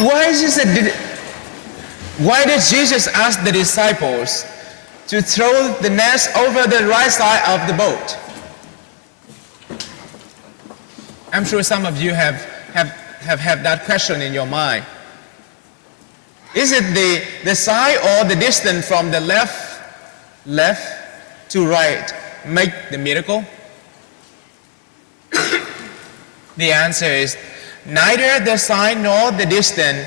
Why did Jesus ask the disciples to throw the nets over the right side of the boat? I'm sure some of you have had that question in your mind. Is it the side or the distance from the left to right make the miracle? The answer is neither the side nor the distance,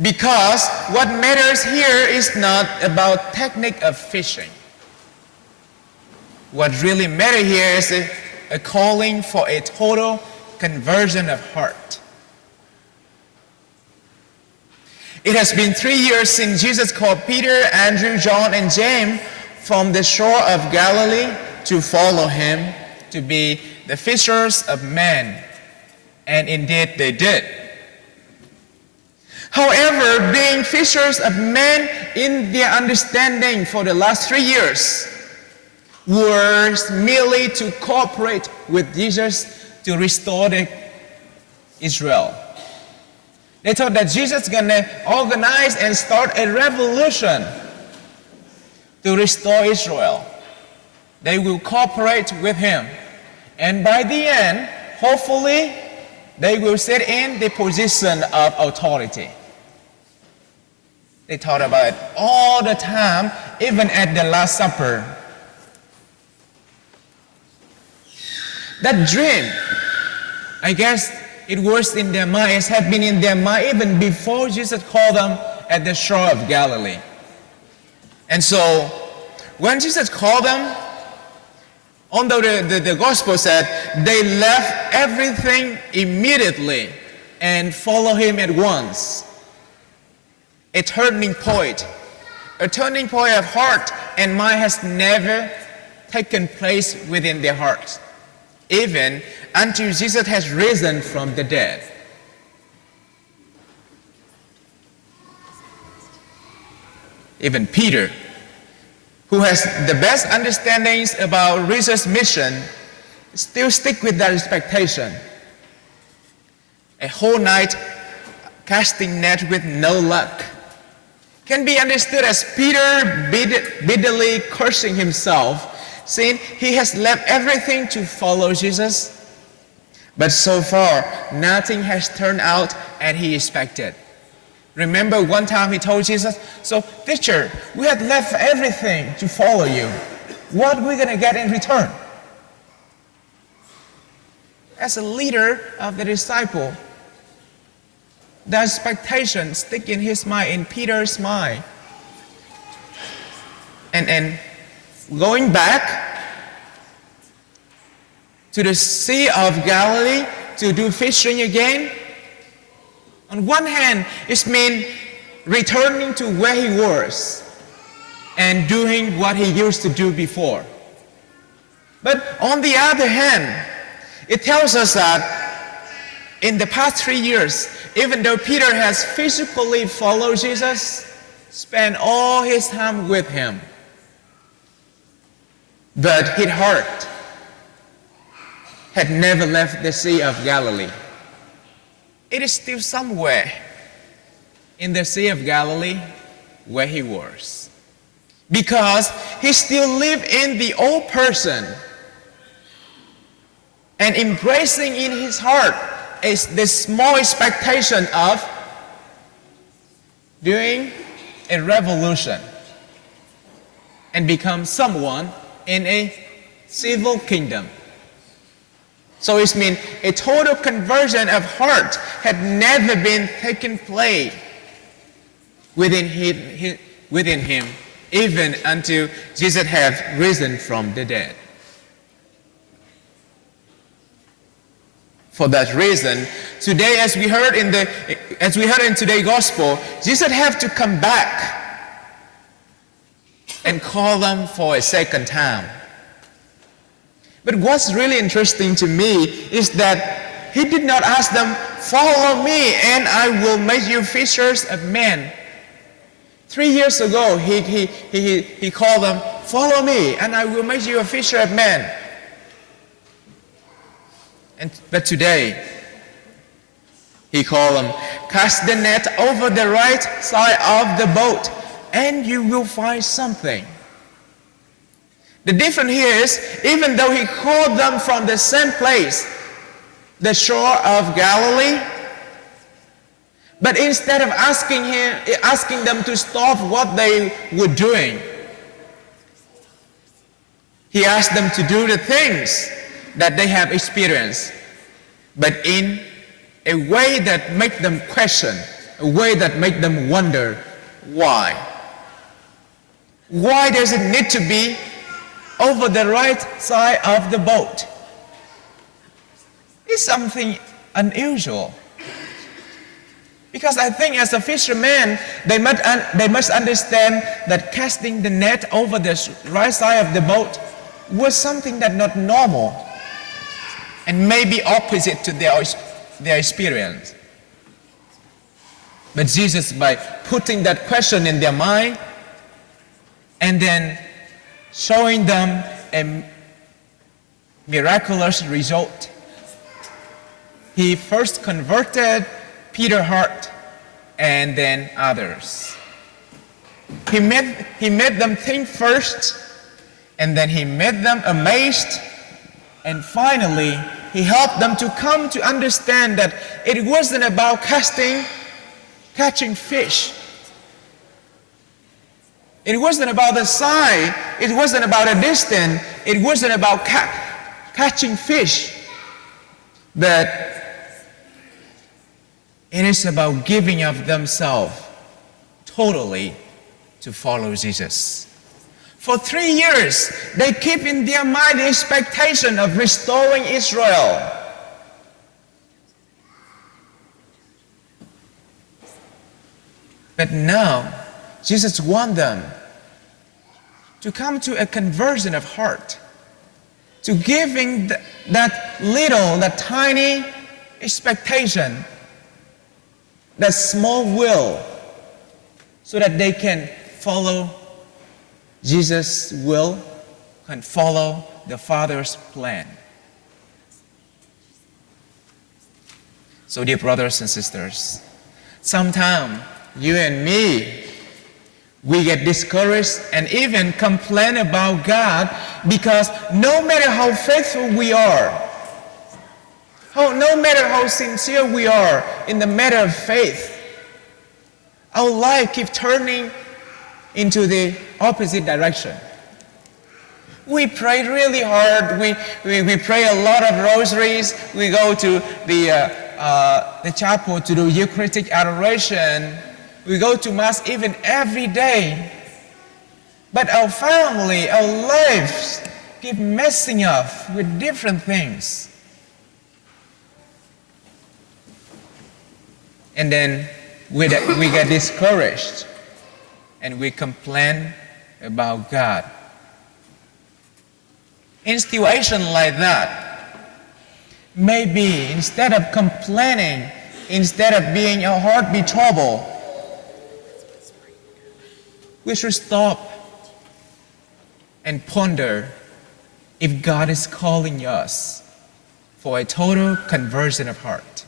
because what matters here is not about technique of fishing. What really matters here is a calling for a total conversion of heart. It has been 3 years since Jesus called Peter, Andrew, John, and James from the shore of Galilee to follow him, to be the fishers of men. And indeed they did. However, being fishers of men in their understanding for the last 3 years was merely to cooperate with Jesus to restore Israel. They thought that Jesus is going to organize and start a revolution to restore Israel. They will cooperate with him. And by the end, hopefully, they will sit in the position of authority. They thought about it all the time, even at the Last Supper. That dream, I guess it was in their minds, had been in their mind even before Jesus called them at the shore of Galilee. And so, when Jesus called them, although the gospel said they left everything immediately and followed him at once. A turning point of heart and mind has never taken place within their hearts, even until Jesus has risen from the dead. Even Peter, who has the best understandings about Jesus' mission, still stick with that expectation. A whole night casting net with no luck can be understood as Peter bitterly cursing himself, saying he has left everything to follow Jesus. But so far, nothing has turned out as he expected. Remember one time he told Jesus, "So, teacher, we have left everything to follow you. What are we going to get in return?" As a leader of the disciple, the expectation stick in his mind, in Peter's mind. And going back to the Sea of Galilee to do fishing again, on one hand, it means returning to where he was and doing what he used to do before. But on the other hand, it tells us that in the past 3 years, even though Peter has physically followed Jesus, spent all his time with him, but his heart had never left the Sea of Galilee. It is still somewhere in the Sea of Galilee where he was, because he still lived in the old person and embracing in his heart is the small expectation of doing a revolution and become someone in a civil kingdom. So it means a total conversion of heart had never been taken place within him, even until Jesus had risen from the dead. For that reason, today, as we heard in today's gospel, Jesus had to come back and call them for a second time. But what's really interesting to me is that he did not ask them, "Follow me and I will make you fishers of men." 3 years ago, he called them, "Follow me and I will make you a fisher of men." But today, He called them, cast the net over the right side of the boat and you will find something. The difference here is, even though he called them from the same place, the shore of Galilee, but instead of asking them to stop what they were doing, he asked them to do the things that they have experienced, but in a way that make them question, a way that make them wonder why. Why does it need to be over the right side of the boat? It's something unusual. Because I think as a fisherman, they must understand that casting the net over the right side of the boat was something that not normal and maybe opposite to their experience. But Jesus, by putting that question in their mind and then showing them a miraculous result, he first converted Peter's heart and then others. He made them think first, and then he made them amazed, and finally he helped them to come to understand that it wasn't about catching fish. It wasn't about the size, it wasn't about a distance, it wasn't about catching fish, but it is about giving of themselves totally to follow Jesus. For 3 years, they keep in their mind the expectation of restoring Israel. But now, Jesus wants them to come to a conversion of heart, to giving that tiny expectation, that small will, so that they can follow Jesus' will and follow the Father's plan. So dear brothers and sisters, sometimes you and me, we get discouraged and even complain about God because no matter how faithful we are, no matter how sincere we are in the matter of faith, our life keeps turning into the opposite direction. We pray really hard. We pray a lot of rosaries. We go to the chapel to do Eucharistic adoration. We go to Mass even every day. But our family, our lives keep messing up with different things. And then we get discouraged and we complain about God. In situations like that, maybe instead of complaining, instead of being our heart be troubled, we should stop and ponder if God is calling us for a total conversion of heart.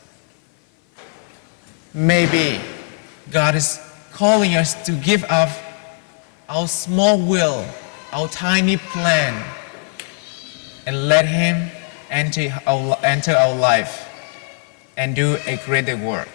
Maybe God is calling us to give up our small will, our tiny plan, and let Him enter our life and do a greater work.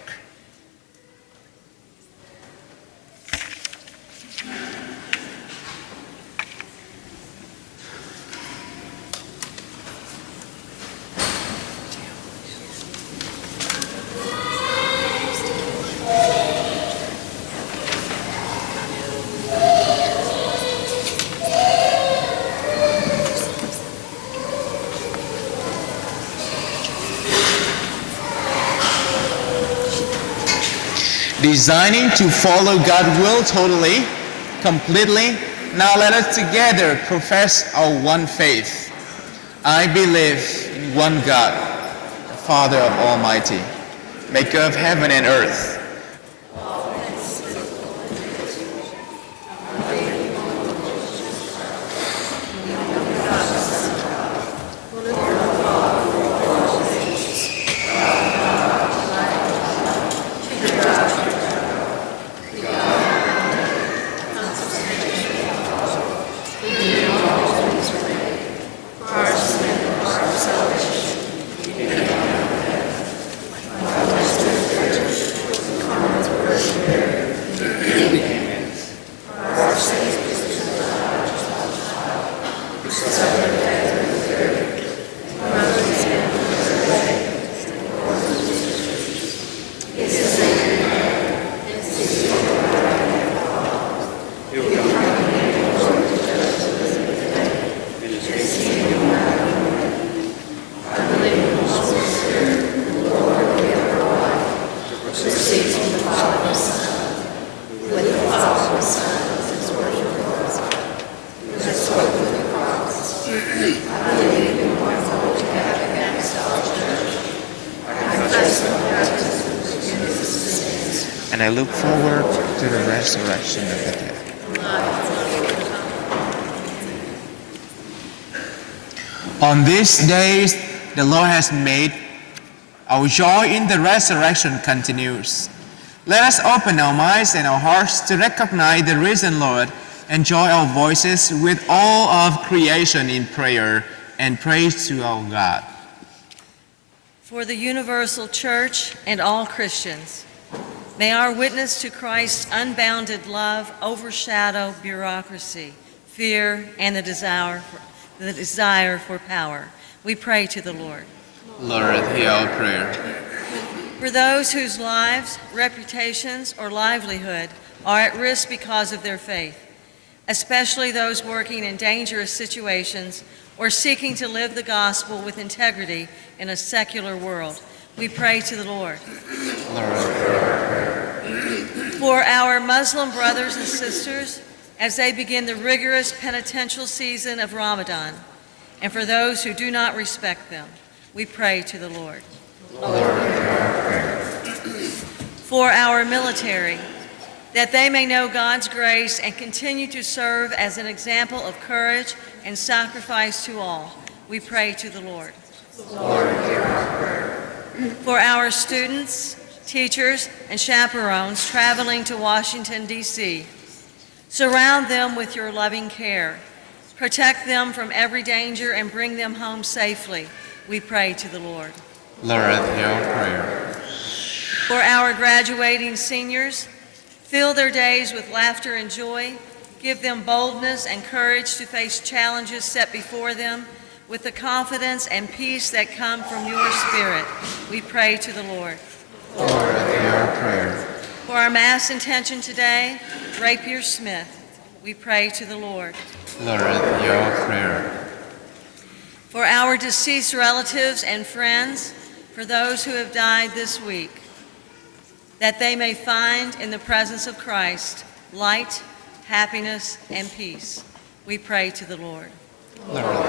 Designing to follow God's will totally, completely. Now let us together profess our one faith. I believe in one God, the Father of Almighty, maker of heaven and earth. And I look forward to the resurrection of the dead. On these days the Lord has made, our joy in the resurrection continues. Let us open our minds and our hearts to recognize the risen Lord and join our voices with all of creation in prayer and praise to our God. For the universal church and all Christians, may our witness to Christ's unbounded love overshadow bureaucracy, fear, and the desire for power. We pray to the Lord. Lord, hear our prayer. For those whose lives, reputations, or livelihood are at risk because of their faith, especially those working in dangerous situations or seeking to live the gospel with integrity in a secular world, we pray to the Lord. For our Muslim brothers and sisters, as they begin the rigorous penitential season of Ramadan, and for those who do not respect them, we pray to the Lord. For our military, that they may know God's grace and continue to serve as an example of courage and sacrifice to all, we pray to the Lord. For our students, teachers, and chaperones traveling to Washington, D.C., surround them with your loving care. Protect them from every danger and bring them home safely. We pray to the Lord. Lord, hear our prayer. For our graduating seniors, fill their days with laughter and joy. Give them boldness and courage to face challenges set before them with the confidence and peace that come from your Spirit. We pray to the Lord. Lord, hear our prayer. For our Mass intention today, Rapier Smith, we pray to the Lord. Lord, hear our prayer. For our deceased relatives and friends, for those who have died this week, that they may find in the presence of Christ light, happiness, and peace. We pray to the Lord. Lord,